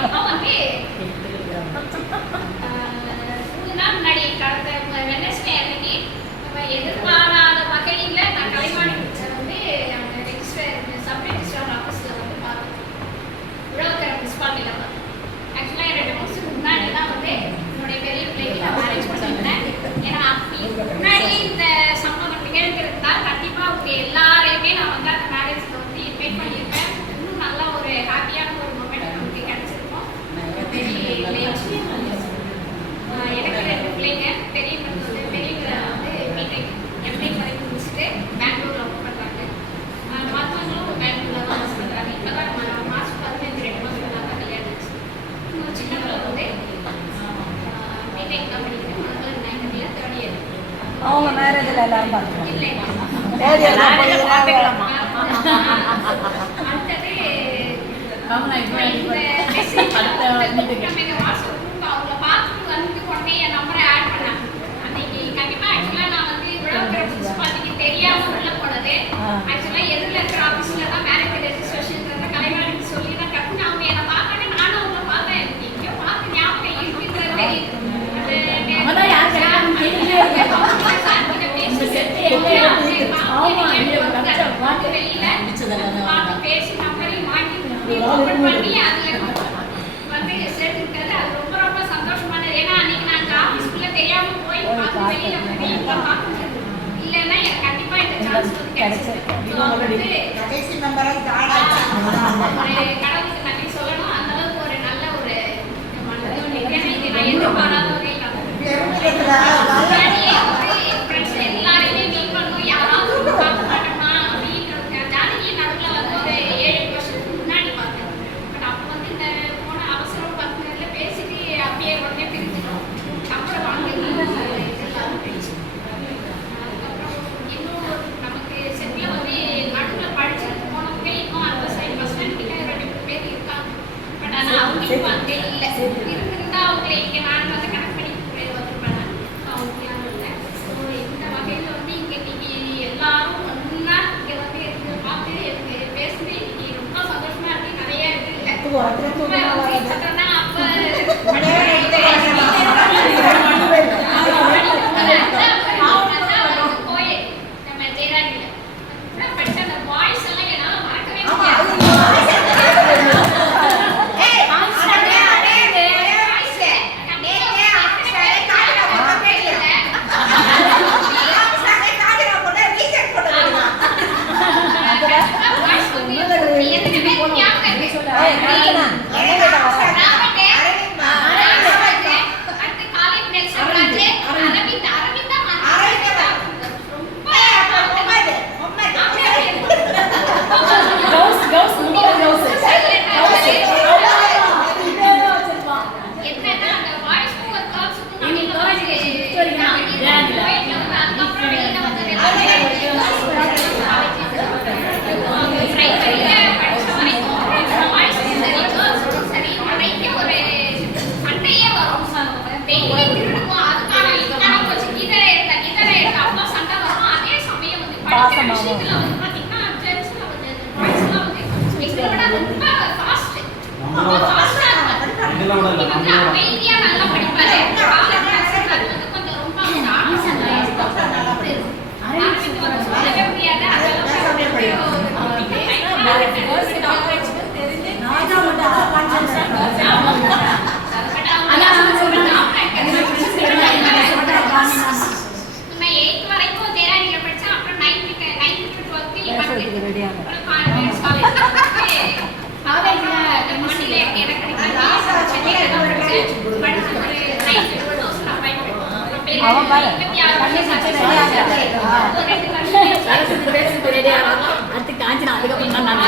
அம்மா வந்து 3 நாள் முன்னாடி கடந்த வெட்னஸ்டே அன்னைக்கு எதிர்பாராத வகையில் நான் கலைவாணி வந்து அந்த ரெஜிஸ்டர் சப் ரெஜிஸ்டர் ஆஃபீஸில் வந்து பார்த்தேன். உழவுக்கரை முனிசிபாலிட்டியில் தான். ஆக்சுவலாக 2 மாதத்துக்கு முன்னாடி தான் வந்து என்னுடைய பெரிய பிள்ளைக்கு நான் மேரேஜ் பண்ணியிருந்தேன். ஏன்னா முன்னாடி இந்த சம்பவம் நிகழ்ந்திருந்தா கண்டிப்பாக அவங்க எல்லாரையுமே நான் வந்து அந்த மேரேஜில் வந்து இன்வைட் பண்ணியிருப்பேன். இன்னும் நல்லா ஒரு ஹாப்பியான ஒரு மொமெண்ட் நமக்கு கிடைச்சிருக்கும். எனக்கு 2 பிள்ளைங்க. பெரியவங்க வந்து பிடெக் எம்டெக் வரைக்கும் முடிச்சுட்டு பெங்களூரில் ஒர்க் பண்ணுறாங்க. மற்றவங்களும் பெங்களூரில் தான் ஒர்க் பண்ணுறாங்க. இப்போ தான் மார்ச் 15 2 மாதம் தான் கல்யாணம் ஆச்சு. இன்னும் சின்னவங்க வந்து பிடெக் தான் படிக்கிறேன். அதில் 9th இயர் 3rd இயர். அவங்க மேரேஜில் எல்லாரும் பார்த்துக்கலாம். இல்லை அவங்கள பார்த்துட்டு வந்து உடனே என் நம்பரை ஆட் பண்ணாங்க. அன்னைக்கு கண்டிப்பா ஆக்சுவலா நான் வந்து உழவுக்கரை முனிசிபாலிட்டிக்கு தெரியாம உள்ள போனது. ஆக்சுவலா எதிரில் இருக்கிற ஆஃபீஸில் தான் மேரேஜ் ரெஜிஸ்ட்ரேஷன் கலைவாணிக்கு சொல்லி தான் கட்டுன்னு அவங்க என்னை பார்த்தாங்க. நானும் அவங்கள பார்த்தேன். எனக்கு எங்கேயோ பார்த்து ஞாபகம் இருக்குன்றது தெரியுது. பேசி நம்பரையும் வாங்கி ஓபன் பண்ணி அதுல வந்து சேர்த்துக்கிட்டது. அது ரொம்ப ரொம்ப சந்தோஷமானது. ஏன்னா அன்னைக்கு நான் அந்த ஆஃபீஸ்க்குள்ள தெரியாம போய் பார்த்து வெளியில வந்து பார்க்க இல்லைன்னா எனக்கு கண்டிப்பா இந்த சான்ஸ் வந்து கிடைச்சிருக்கும். கடவுளுக்கு நன்றி சொல்லணும். அந்த அளவுக்கு ஒரு நல்ல ஒரு நான் எதிர்பாராத வகையில் எல்லாரையுமே மீட் பண்ணணும். யாராவது பார்க்க மாட்டோமா அப்படின்றது ஜானகி நடுவில் வந்து ஒரு 7 வருஷத்துக்கு முன்னாடி பார்த்தேன். பட் அப்போ வந்து இந்த போன அவசரம் 10 நிமிஷத்தில் பேசிட்டு அப்படியே உடனே பிரிஞ்சிடும். அப்புறம் வாங்க போயிடுச்சு. அதுக்கப்புறம் இன்னும் நமக்கு செட்டில் வந்து நடுவில் படிச்சுட்டு போனவங்க இன்னும் அந்த சைடு பஸ் ஸ்டாண்ட் கிட்ட 2 பேர் இருக்காங்க. பட் ஆனால் அவங்களுக்கு அங்கே இல்லை. இருந்தா அவங்களை இங்கே நான் வந்து கனெக்ட் பண்ணி வந்துருப்பேன். அவங்க யாரும் இல்லை. ஸோ இந்த வகையில் வந்து இங்கே இன்னைக்கு எல்லாரும் ஒன்றா இங்கே வந்து இருந்து பார்த்து எனக்கு பேசுறது இன்னைக்கு ரொம்ப சந்தோஷமா இருக்கு. நிறைய இருக்கு இல்லை சொல்றேன்னா அப்போ கோயில் நம்ம ஜெயராஜில் படித்த அந்த வாய்ஸ் எல்லாம் என்னால் மறக்கவே முடியாது. அமைதியா நல்லா படிப்பாரு. கொஞ்சம் ரொம்ப சொல்லவே முடியாது. அடுத்து காஞ்சி நான் அதுக்கப்புறம் நான்